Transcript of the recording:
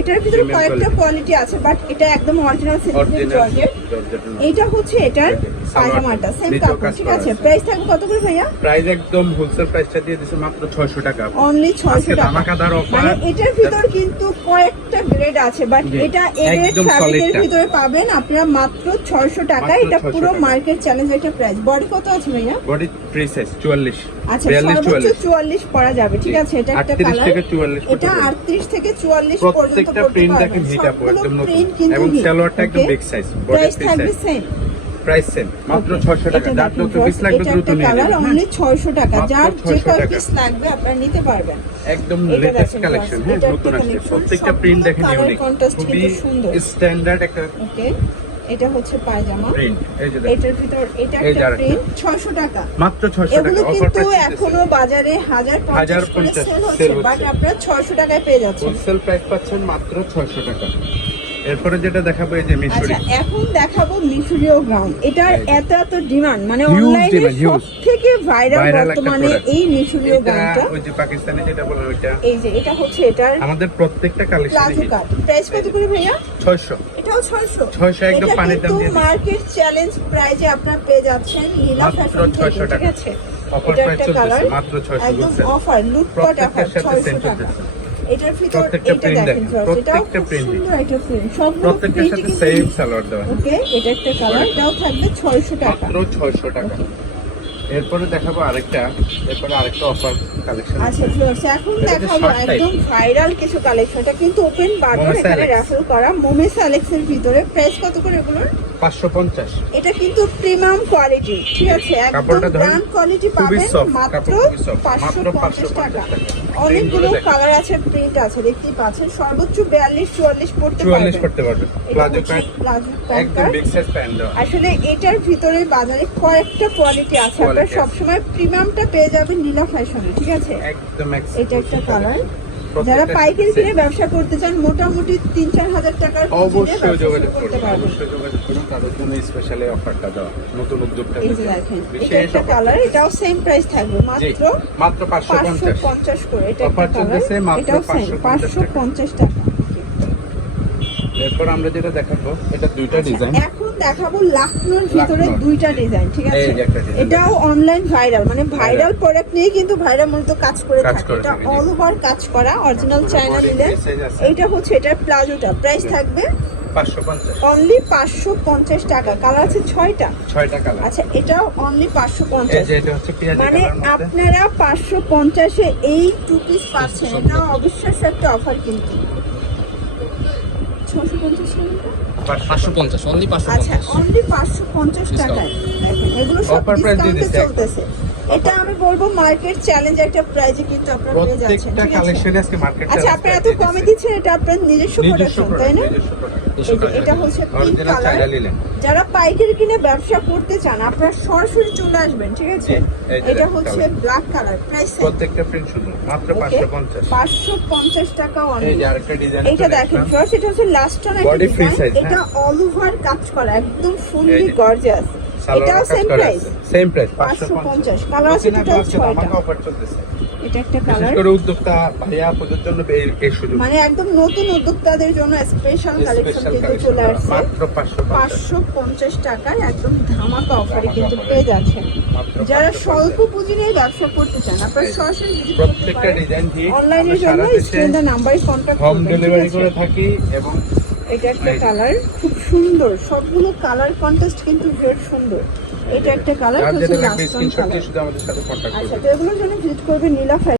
এটার ভিতরে কয়েকটা কোয়ালিটি আছে বাট এটা একদম অরিজিনাল সিনথেটিক জর্জেট এটা হচ্ছে এটার পায়জামাটা সেম কাপড় ঠিক আছে প্রাইস থাকবে কত করে ভাইয়া প্রাইস একদম হোলসেল প্রাইসটা দিয়ে দিছে মাত্র 600 টাকা অনলি 600 টাকা মানে এটার ভিতর কিন্তু কয়েকটা গ্রেড আছে বাট এটা এডেড ফ্যাব্রিকের ভিতরে পাবেন আপনারা মাত্র 600 টাকা এটা পুরো মার্কেট চ্যালেঞ্জ একটা প্রাইস বডি কত আছে ভাইয়া বডি প্রাইস 44 আচ্ছা 44 44 পড়া যাবে ঠিক আছে এটা একটা কালার থেকে 44 এটা 38 থেকে 44 পর্যন্ত প্রত্যেকটা প্রিন্ট দেখেন যেটা একদম নতুন এবং সালোয়ারটা একদম বিগ সাইজ বডি প্রাইস থাকবে সেম প্রাইস সেম মাত্র 600 টাকা যার যত পিস লাগবে দ্রুত নিয়ে নেবেন অনলি 600 হ্যাঁ? টাকা যার যে পিস লাগবে আপনারা নিতে পারবেন একদম লেটেস্ট কালেকশন হ্যাঁ নতুন আসছে প্রত্যেকটা প্রিন্ট দেখেন ইউনিক খুবই স্ট্যান্ডার্ড একটা ওকে এটা হচ্ছে পায়জামা এটা একটা প্রিন্ট 600 টাকা মাত্র কিন্তু এখনো বাজারে 1050 করে সেল হচ্ছে বাট আপনারা টাকায় পেয়ে যাচ্ছেন হোলসেল মাত্র 600 টাকা এরপরে যেটা দেখাবো এই যে মিশরি আচ্ছা, এখন দেখাবো মিশরীয় গ্রাউন এটার এত এত ডিমান্ড মানে অনলাইনে সব ভাইরাল বর্তমানে এই মিশরীয় গ্রাউনটা ওই যে পাকিস্তানি যেটা বলে ওইটা এই যে এটা হচ্ছে এটার আমাদের প্রত্যেকটা কালেকশন প্রাইস কত করে ভাইয়া 600 এটাও মার্কেট চ্যালেঞ্জ প্রাইসে আপনারা পেয়ে যাচ্ছেন ফ্যাশন থেকে ঠিক আছে অফার প্রাইস একদম অফার লুটপাট অফার 600 এটার ভিতর এটা একটা প্রিন্ট ওকে এটা একটা কালার থাকবে 600 টাকা মাত্র টাকা এরপরে দেখাবো আরেকটা এরপরে আরেকটা অফার কালেকশন আচ্ছা ফ্লোরস এখন দেখাবো একদম ভাইরাল কিছু কালেকশনটা কিন্তু ওপেন বাটন এখানে রেফার করা মোমেস আলেক্সের ভিতরে প্রাইস কত করে এগুলোর পাঁচশো পঞ্চাশ এটা কিন্তু প্রিমিয়াম কোয়ালিটি ঠিক আছে একদম কোয়ালিটি পাবেন মাত্র 550 টাকা অনেকগুলো কালার আছে প্রিন্ট আছে দেখতেই পাচ্ছেন সর্বোচ্চ বিয়াল্লিশ চুয়াল্লিশ পড়তে পারবে 44 পড়তে পারবে প্লাজো প্যান্ট আসলে এটার ভিতরে বাজারে কয়েকটা কোয়ালিটি আছে আপনার সবসময় প্রিমিয়ামটা পেয়ে যাবেন নীলা ফ্যাশনে ঠিক আছে একদম এটা একটা কালার যারা পাইকারি কিনে ব্যবসা করতে চান মোটামুটি তিন চার হাজার টাকার অবশ্যই যোগাযোগ করতে অবশ্যই স্পেশালি অফারটা দেওয়া নতুন উদ্যোগটা কালার এটাও সেম প্রাইস থাকবে মাত্র মাত্র পাঁচশো পঞ্চাশ করে এটা অফার এটাও চলছে পাঁচশো পঞ্চাশ টাকা এরপর আমরা যেটা দেখাবো এটা দুইটা ডিজাইন আচ্ছা, দেখাবো লাখনোর ভিতরে দুইটা ডিজাইন ঠিক আছে এটাও অনলাইন ভাইরাল মানে ভাইরাল প্রোডাক্ট নিয়ে কিন্তু ভাইরাল মূলত কাজ করে থাকে এটা অল ওভার কাজ করা অরিজিনাল চায়না নিলে এটা হচ্ছে এটার প্লাজোটা প্রাইস থাকবে অনলি পাঁচশো পঞ্চাশ টাকা কালার আছে ছয়টা আচ্ছা এটাও অনলি পাঁচশো পঞ্চাশ মানে আপনারা পাঁচশো পঞ্চাশে এই টু পিস পাচ্ছেন এটা একটা অফার কিন্তু পাঁচশো পঞ্চাশ অনলি পাঁচশো আচ্ছা অনলি পাঁচশো পঞ্চাশ আচ্ছা, টাকায় এগুলো সব ডিসকাউন্টে চলতেছে এটা বলবো মার্কেট চ্যালেঞ্জ একটা প্রাইজে কিন্তু আপনারা পেয়ে যাচ্ছেন প্রত্যেকটা আজকে মার্কেট আচ্ছা আপনারা এত কমে দিচ্ছেন এটা আপনার নিজস্ব প্রোডাকশন তাই না এটা হচ্ছে পিঙ্ক কালার যারা পাইকারি কিনে ব্যবসা করতে চান আপনারা সরাসরি চলে আসবেন ঠিক আছে এটা হচ্ছে ব্ল্যাক কালার প্রাইস প্রত্যেকটা প্রিন্ট সুন্দর মাত্র 550 550 টাকা অনলি এটা দেখেন ফার্স্ট এটা হচ্ছে লাস্ট টাইম এটা অল ওভার কাজ করা একদম ফুললি গর্জিয়াস এটাও same price same price 550 colour আছে টোটাল 6টা অফার টাকায় একদম ধামাকা পেয়ে যারা স্বল্প পুঁজি নিয়ে ব্যবসা করতে চান আপনার সরাসরি অনলাইনে জন্য নাম্বারে ডেলিভারি করে থাকি এবং এটা একটা কালার খুব সুন্দর সবগুলো কালার কন্টেস্ট কিন্তু গ্রেট সুন্দর এটা একটা কালার হচ্ছে লাস্ট কালার আচ্ছা এগুলোর জন্য ভিজিট করবে নীলা